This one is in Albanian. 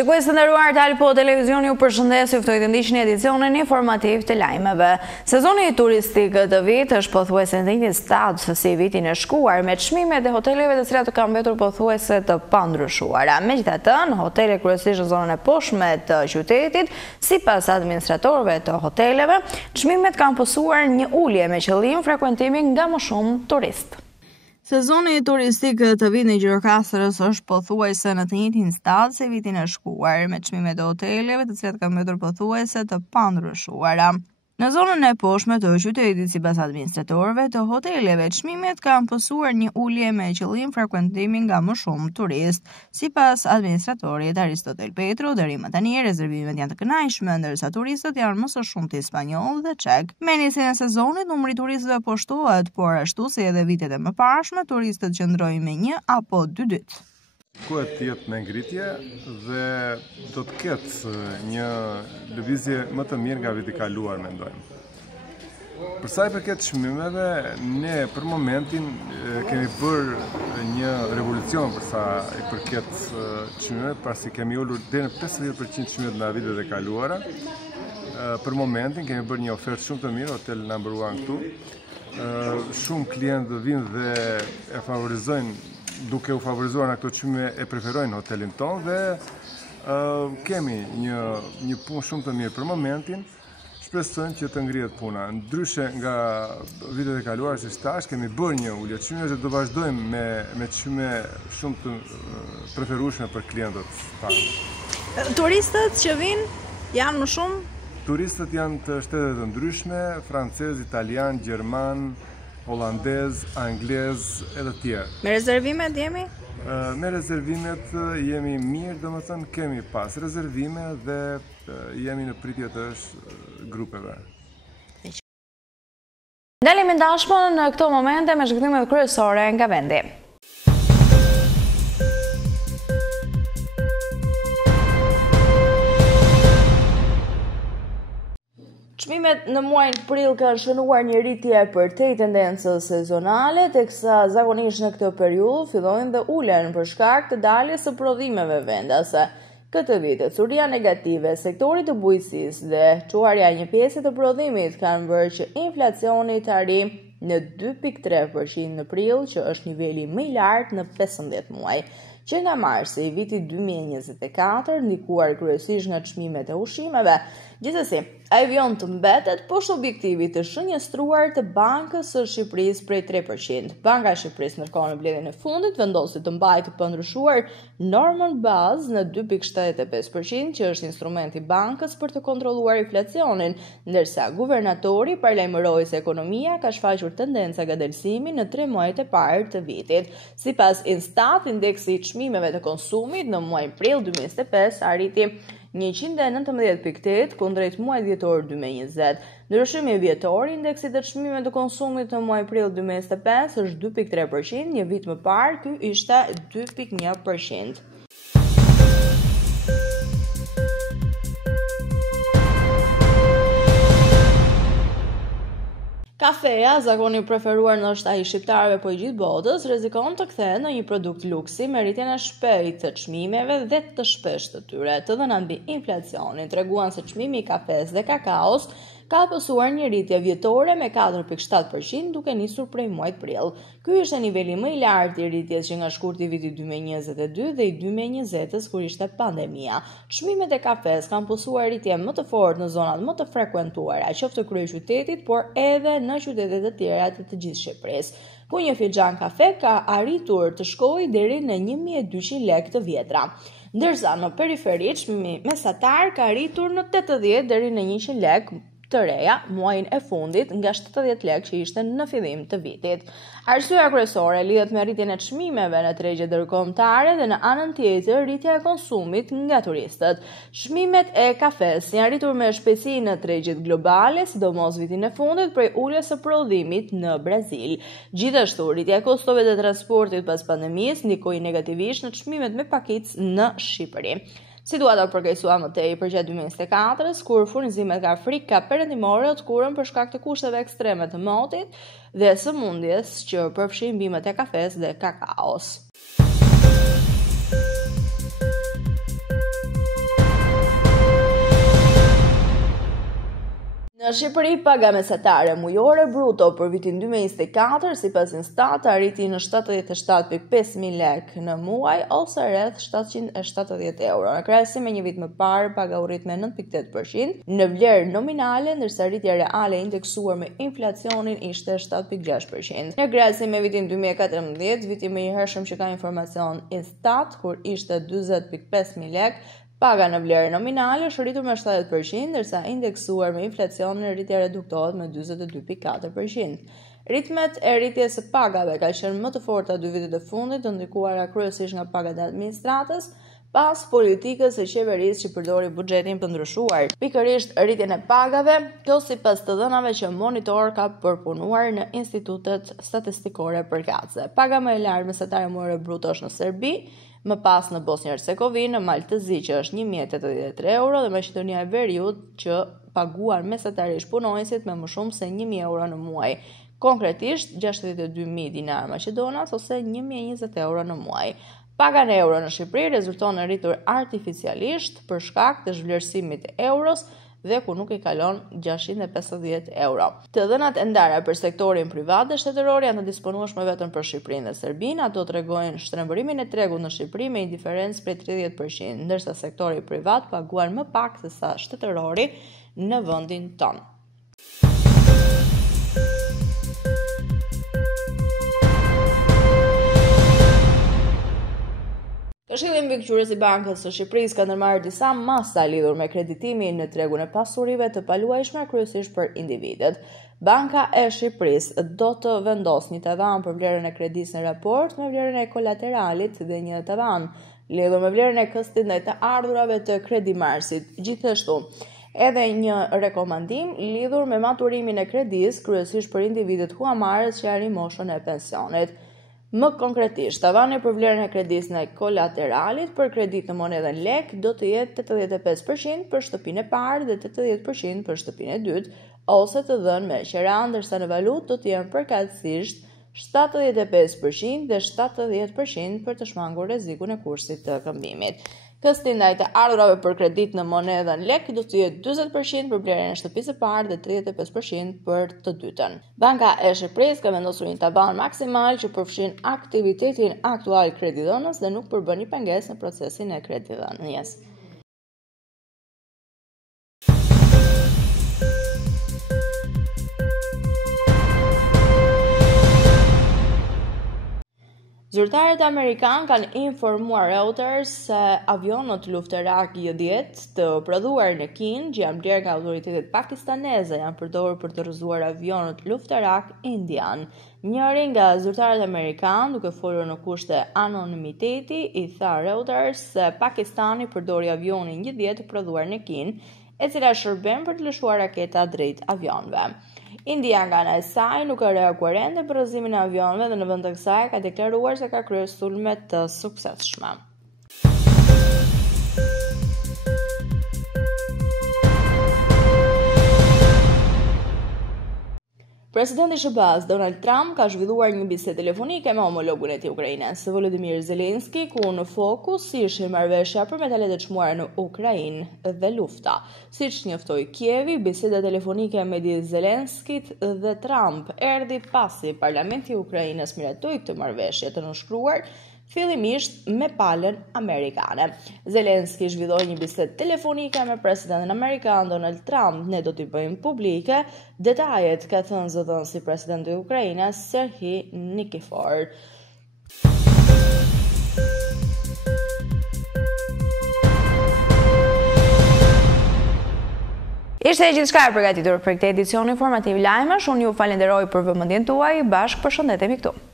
Shikues të nderuar, Talpo Televizioni ju përshëndes, ju ftoj të ndiqni edicionin informativ të lajmeve. Sezoni turistik këtë vit është pothuajse në njëjtin stad si vitin e shkuar, me çmimet e hoteleve të cilat kanë mbetur pothuajse të pandryshuara. Megjithatë, në hotele kryesisht në zonën e poshtme të qytetit, sipas administratorëve të hoteleve, çmimet kanë pësuar një ulje me qëllim frekuentimi nga më shumë turistë. Sezoni turistik të vitit në Gjirokastër është pothuajse në të njëjtin stad si vitin e shkuar, me çmimet e hoteleve të cilat kanë mbetur pothuajse të pandryshuara. Në zonën e poshtme të qytetit, sipas administratorëve të hoteleve, çmimet kanë pësuar një ulje me qëllim frekuentimi nga më shumë turistë. Sipas administratorit Aristotel Petru, deri më tani rezervimet janë të kënaqshme, ndërsa turistët janë më së shumti spanjoll dhe çek. Me nisjen e sezonit, numri i turistëve po shtohet, por ashtu si edhe vitet e mëparshme, turistët qëndrojnë me 1 apo 2 ditë. Shkohet të jetë me ngritje dhe do të ketë një lëvizje më të mirë nga viti kaluar, mendojmë. Për sa i përket çmimeve, ne për momentin kemi bërë një revolucion për sa i përket çmimeve, pasi kemi ulur deri në 50% çmimet nga vitet e kaluara. Për momentin kemi bërë një ofertë shumë të mirë, hotel number 1 këtu. Shumë klientë vinë dhe e favorizojnë, duke u favorizuar në këto çmime, e preferojnë hotelin tonë dhe kemi një punë shumë të mirë për momentin. Shpresojmë që të ngrihet puna. Ndryshe nga vitet e kaluara, si thash, kemi bërë një ulje çmime dhe do vazhdojmë me çmime shumë të preferueshme për klientët tanë. Turistët që vinë janë më shumë? Turistët janë të shtete të ndryshme, francez, italian, gjerman, holandez, anglez edhe tjerë. Me rezervimet jemi? Me rezervimet jemi mirë, domethënë kemi pas rezervime dhe jemi në pritje të grupeve. Ndalemi tashmë në këto momente me zhvillimet kryesore nga vendi. Çmimet në muajin prill kanë shënuar një rritje përtej tendencës sezonale, teksa zakonisht në këtë periudhë fillojnë dhe ulen për shkak të daljes së prodhimeve vendase. Këtë vit, curia negative e sektorit të bujqësisë dhe çuarja e një pjese të prodhimit kanë bërë që inflacioni të arrijë në 2.3% në prill, që është niveli më i lartë në 15 muaj. Që nga marsi i vitit 2024, ndikuar kryesisht nga çmimet e ushqimeve. Gjithsesi, ai vjon të mbetet poshtë objektivit të shënjestruar të Bankës së Shqipërisë prej 3%. Banka e Shqipërisë ndërkohë në mbledhjen e fundit vendosi të mbajë të pandryshuar normën bazë në 2.75%, që është instrumenti i bankës për të kontrolluar inflacionin, ndërsa guvernatori paralajmëroi se ekonomia ka shfaqur tendenca ngadalësimi në 3 muajt e parë të vitit. Sipas Instat, indeksi i çmimeve të konsumit në muajin prill 2025 arriti 119.8 kundrejt muajit dhjetor 2020. Ndryshimi vjetor i indeksit të çmimeve të konsumit në muajin prill 2025 është 2.3%, një vit më parë ky ishte 2.1%. Kafeja, zakoni preferuar ndoshta i shqiptarëve po i gjithë botës, rrezikon të kthehet në një produkt luksi me rritjen e shpejtë të çmimeve dhe të shpeshtë të tyre. Të dhënat mbi inflacionin treguan se çmimi i kafes dhe kakaos ka pësuar një rritje vjetore me 4.7%, duke nisur prej muajit prill. Ky është niveli më i lartë i rritjes që nga shkurti i vitit 2022 dhe i 2020-s, kur ishte pandemia. Çmimet e kafes kanë pësuar rritje më të fortë në zonat më të frekuentuara, qoftë kryeqytetit, por edhe në qytete të tjera të gjithë Shqipërisë, ku një filxhan kafe ka arritur të shkojë deri në 1200 lekë të vjetra. Ndërsa në periferi çmimi mesatar ka arritur në 80 deri në 100 lekë të reja muajin e fundit, nga 70 lekë që ishte në fillim të vitit. Arsyeja kryesore lidhet me rritjen e çmimeve në tregjet ndërkombëtare dhe në anën tjetër rritja e konsumit nga turistët. Çmimet e kafes janë rritur me shpejtësi në tregjet globale, sidomos vitin e fundit prej uljes së prodhimit në Brazil. Gjithashtu, rritja e kostove të transportit pas pandemisë ndikoi negativisht në çmimet me pakicë në Shqipëri. Situata u përkeqësua më tej përgjatë 2024-s, kur furnizimet nga Afrika Perëndimore u tkurën për shkak të kushteve ekstreme të motit dhe sëmundjes që përfshin bimët e kafes dhe kakaos. Në Shqipëri, paga mesatare mujore bruto për vitin 2024 sipas Instat arriti në 77.5.000 lek në muaj ose rreth 770 euro. Në krahasim me një vit më parë, paga u rrit me 9.8% në vlerë nominale, ndërsa rritja reale indeksuar me inflacionin ishte 7.6%. Në krahasim me vitin 2014, viti më i hershëm që ka informacion Instat, kur ishte 40.5.000 lek, paga në vlerë nominale është rritur me 70%, ndërsa indeksuar me inflacionin rritja reduktohet me 42.4%. Ritmet e rritjes së pagave ka qenë më të forta 2 vitet e fundit, të ndikuara kryesisht nga pagat e administratës, pas politikës së qeverisë që përdori buxhetin për ndryshuar. Pikërisht rritjen e pagave, kjo sipas të dhënave që Monitor ka përpunuar në institutet statistikore përkatëse. Paga më e lartë mesatare muajore bruto është në Serbi, më pas në Bosnjë-Hercegovinë, në Maltëzi që është 1.083 euro dhe Maqedonia e Veriut që paguar mesatarisht punonësit me më shumë se 1.000 euro në muaj. Konkretisht 62.000 dinar maqedonas ose 1.020 euro në muaj. Paga në euro në Shqipëri rezulton në rritur artificialisht për shkak të zhvlerësimit të euros dhe ku nuk i kalon 650 euro. Të dhënat e ndara për sektorin privat dhe shtetëror janë të disponueshme vetëm për Shqipërinë dhe Serbinë, ato tregojnë shtrembërimin e tregut në Shqipëri me një diferencë prej 30%, ndërsa sektori privat paguan më pak se sa shtetërori në vendin tonë. Këshilli Mbikëqyrës i Bankës së Shqipërisë ka ndërmarrë disa masa lidhur me kreditimin në tregun e pasurive të paluajshme kryesisht për individët. Banka e Shqipërisë do të vendosë një tavan për vlerën e kredisë në raport me vlerën e kolateralit dhe një tavan lidhur me vlerën e këstit ndaj të ardhurave të kredimarrësit. Gjithashtu, edhe një rekomandim lidhur me maturimin e kredisë kryesisht për individët huamarrës që arrin moshën e pensionit. Më konkretisht, tavani për vlerën e kredisë në kolateralit për kredit në monedën lek do të jetë 85% për shtëpinë e parë dhe 80% për shtëpinë e dytë, ose të dhënë me qera, ndërsa në valutë do të jenë përkatësisht 75% dhe 70% për të shmangur rrezikun e kursit të këmbimit. Kësti ndaj të ardhurave për kredit në monedën lek do të jetë 40% për vlerën e shtëpisë së parë dhe 35% për të dytën. Banka e Shqipërisë ka vendosur një tavan maksimal që përfshin aktivitetin aktual kredidhënës dhe nuk përbën një pengesë në procesin e kredidhënies. Zyrtarët amerikanë kanë informuar Reuters se avionët lufterak J-10 të prodhuar në Kinë, që janë blerë nga autoritetet pakistaneze, janë përdorur për të rrëzuar avionët lufterak indian. Njëri nga zyrtarët amerikanë, duke folur në kushte anonimiteti, i tha Reuters se Pakistani përdori avionin J-10 të prodhuar në Kinë, e cila shërben për të lëshuar raketa drejt avionëve. India nga ana e saj nuk ka reaguar ende për rrëzimin e avionëve dhe në vend të kësaj ka deklaruar se ka kryer sulme të suksesshme. Presidenti i SBA-s Donald Trump ka zhvilluar një bisedë telefonike me homologun e tij ukrainez, Volodymyr Zelensky, ku në fokus ishin marrëveshja për metalet e çmuara në Ukrainë dhe lufta. Siç njoftoi Kievi, biseda telefonike midis Zelenskit dhe Trump erdhi pasi Parlamenti i Ukrainës miratoi këtë marrëveshje të nënshkruar fillimisht me palën amerikane. Zelensky zhvilloi një bisedë telefonike me presidentin amerikan Donald Trump. Ne do t'i bëjmë publike detajet, ka thënë zëdhënësi presidenti i Ukrainës Serhij Nikifor. Ishte gjithçka e përgatitur për këtë edicion informativ lajmesh. Unë ju falenderoj për vëmendjen tuaj. Bashkë përshëndetemi këtu.